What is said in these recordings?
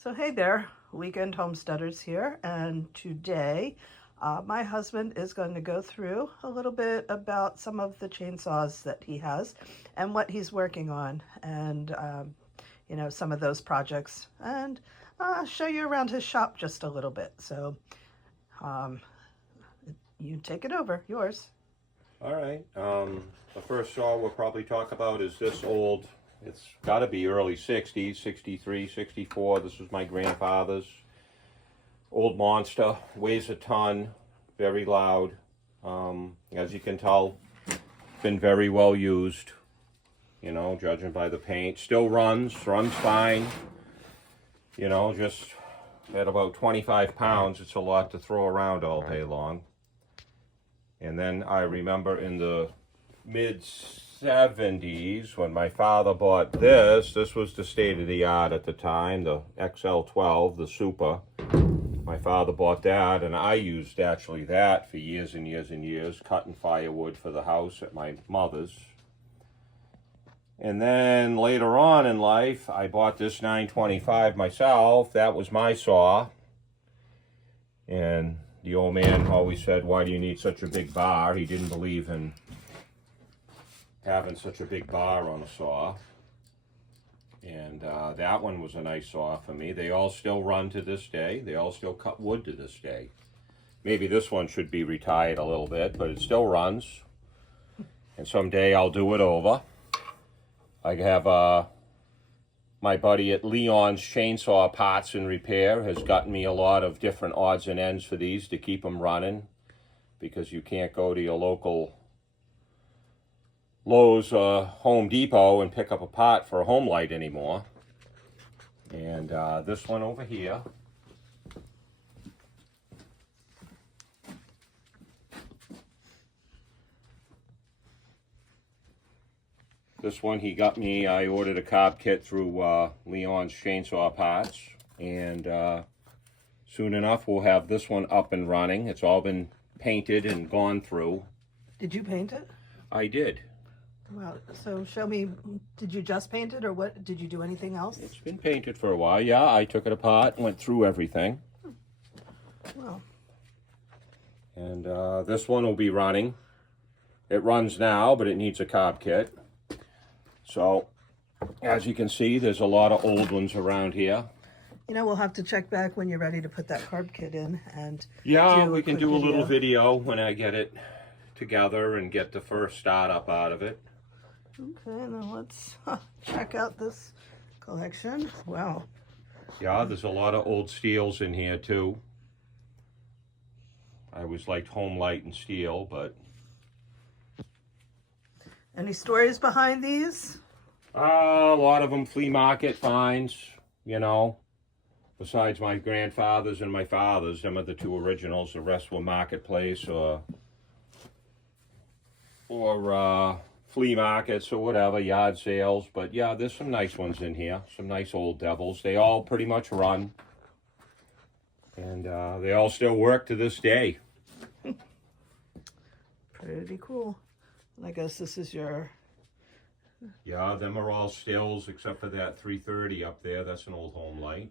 So hey there, weekend homesteaders here, and today my husband is going to go through a little bit about some of the chainsaws that he has and what he's working on, and some of those projects, and show you around his shop just a little bit. So um, you take it over, yours. All right. The first saw we'll probably talk about is this old. It's got to be early 60s, 63, 64. This was my grandfather's old monster. Weighs a ton, very loud. As you can tell, been very well used, judging by the paint. Still runs fine. Just at about 25 pounds, it's a lot to throw around all day long. And then I remember in the mid-70s when my father bought this was the state-of-the-art at the time, the XL12, the Super. My father bought that, and I used actually that for years and years and years, cutting firewood for the house at my mother's. And then later on in life, I bought this 925 myself. That was my saw. And the old man always said, "Why do you need such a big bar?" He didn't believe in having such a big bar on a saw. And that one was a nice saw for me. They all still run to this day. They all still cut wood to this day. Maybe this one should be retired a little bit, but it still runs. And someday I'll do it over. I have my buddy at Leon's Chainsaw Parts and Repair has gotten me a lot of different odds and ends for these to keep them running, because you can't go to your local Lowe's Home Depot and pick up a part for a home light anymore. And this one over here, this one he got me, I ordered a cob kit through Leon's Chainsaw Parts, and soon enough we'll have this one up and running. It's all been painted and gone through. Did you paint it? I did. Well, so show me, did you just paint it, or what? Did you do anything else? It's been painted for a while. Yeah, I took it apart and went through everything. Well. And this one will be running. It runs now, but it needs a cob kit. So, as you can see, there's a lot of old ones around here. We'll have to check back when you're ready to put that carb kit in, and we can do a little video when I get it together and get the first startup out of it. Okay, now let's check out this collection. Wow. Yeah, there's a lot of old steels in here too. I always liked home light and steel, but... Any stories behind these? A lot of them flea market finds, Besides my grandfather's and my father's, them are the two originals. The rest were marketplace or flea markets or whatever, yard sales. But yeah, there's some nice ones in here. Some nice old devils. They all pretty much run. And they all still work to this day. Pretty cool. And I guess this is your... Yeah, them are all stills except for that 330 up there. That's an old home light.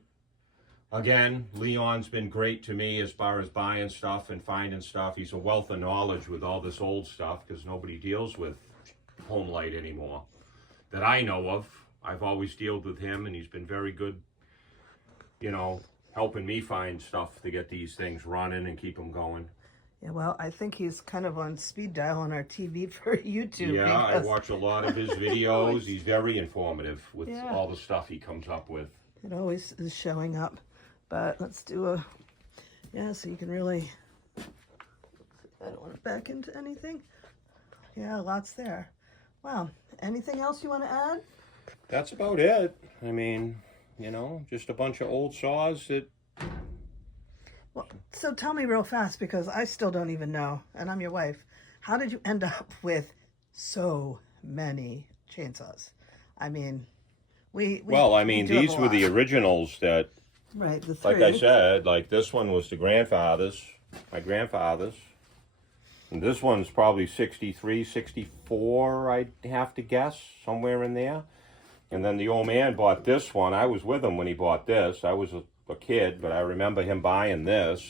Again, Leon's been great to me as far as buying stuff and finding stuff. He's a wealth of knowledge with all this old stuff, because nobody deals with home light anymore that I know of. I've always dealt with him, and he's been very good, helping me find stuff to get these things running and keep them going. Yeah, well, I think he's kind of on speed dial on our TV for YouTube. Yeah, I watch a lot of his videos. He's very informative with all the stuff he comes up with. It always is showing up. But let's do a, so you can really, I don't want to back into anything. Yeah, lots there. Wow. Anything else you want to add? That's about it. I mean, just a bunch of old saws that... Well, so tell me real fast, because I still don't even know, and I'm your wife. How did you end up with so many chainsaws? I mean, these were the originals that... Right, the three. Like I said, like this one was my grandfather's. And this one's probably 63, 64, I'd have to guess, somewhere in there. And then the old man bought this one. I was with him when he bought this. I was a kid, but I remember him buying this.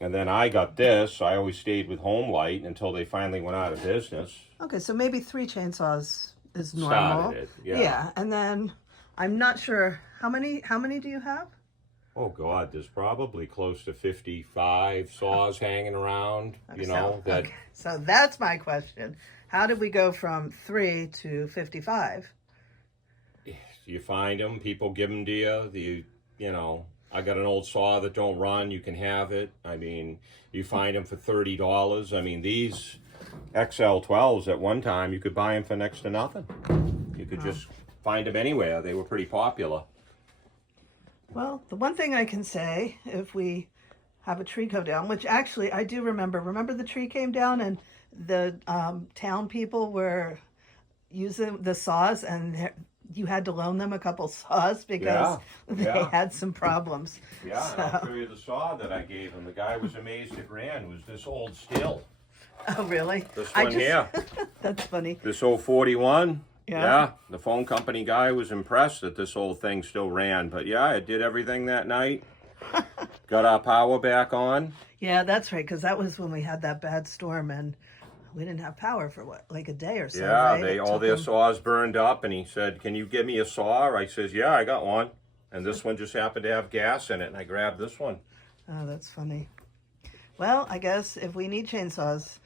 And then I got this. I always stayed with Home Light until they finally went out of business. Okay, so maybe 3 chainsaws is normal. Started it, yeah. And then I'm not sure how many do you have? Oh God, there's probably close to 55 saws hanging around. You know that. Okay. So that's my question. How did we go from 3 to 55? You find them, people give them to you. I got an old saw that don't run. You can have it. I mean, you find them for $30. I mean, these XL12s at one time you could buy them for next to nothing. You could just find them anywhere. They were pretty popular. Well, the one thing I can say, if we have a tree come down, which actually I do remember the tree came down and the town people were using the saws and you had to loan them a couple saws because they had some problems. Yeah, and I'll show you the saw that I gave him. The guy was amazed it ran. It was this old still. Oh, really? This one here. That's funny. This old 41. Yeah. The phone company guy was impressed that this old thing still ran. But yeah, it did everything that night. Got our power back on. Yeah, that's right, because that was when we had that bad storm and we didn't have power for like a day or so. Yeah, right? all their saws burned up, and he said, "Can you give me a saw?" I says, "Yeah, I got one." And this one just happened to have gas in it, and I grabbed this one. Oh, that's funny. Well, I guess if we need chainsaws,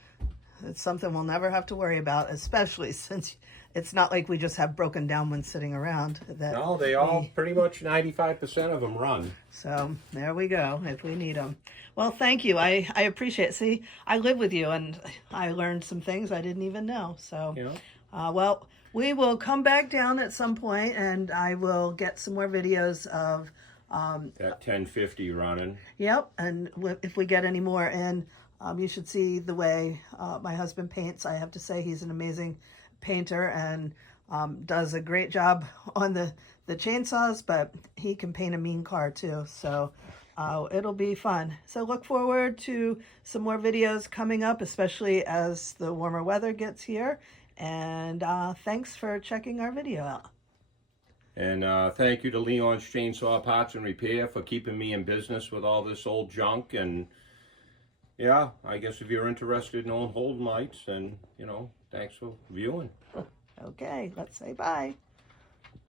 it's something we'll never have to worry about, especially since it's not like we just have broken down ones sitting around. No, they all pretty much 95% of them run. So there we go, if we need them. Well, thank you. I appreciate it. See, I live with you, and I learned some things I didn't even know. So, well, we will come back down at some point, and I will get some more videos of that 1050 running. Yep, and if we get any more in, you should see the way my husband paints. I have to say he's an amazing painter and does a great job on the chainsaws, but he can paint a mean car too. So it'll be fun. So look forward to some more videos coming up, especially as the warmer weather gets here. And thanks for checking our video out. And thank you to Leon's Chainsaw Parts and Repair for keeping me in business with all this old junk. And yeah, I guess if you're interested in old Holden lights, then, thanks for viewing. Okay, let's say bye.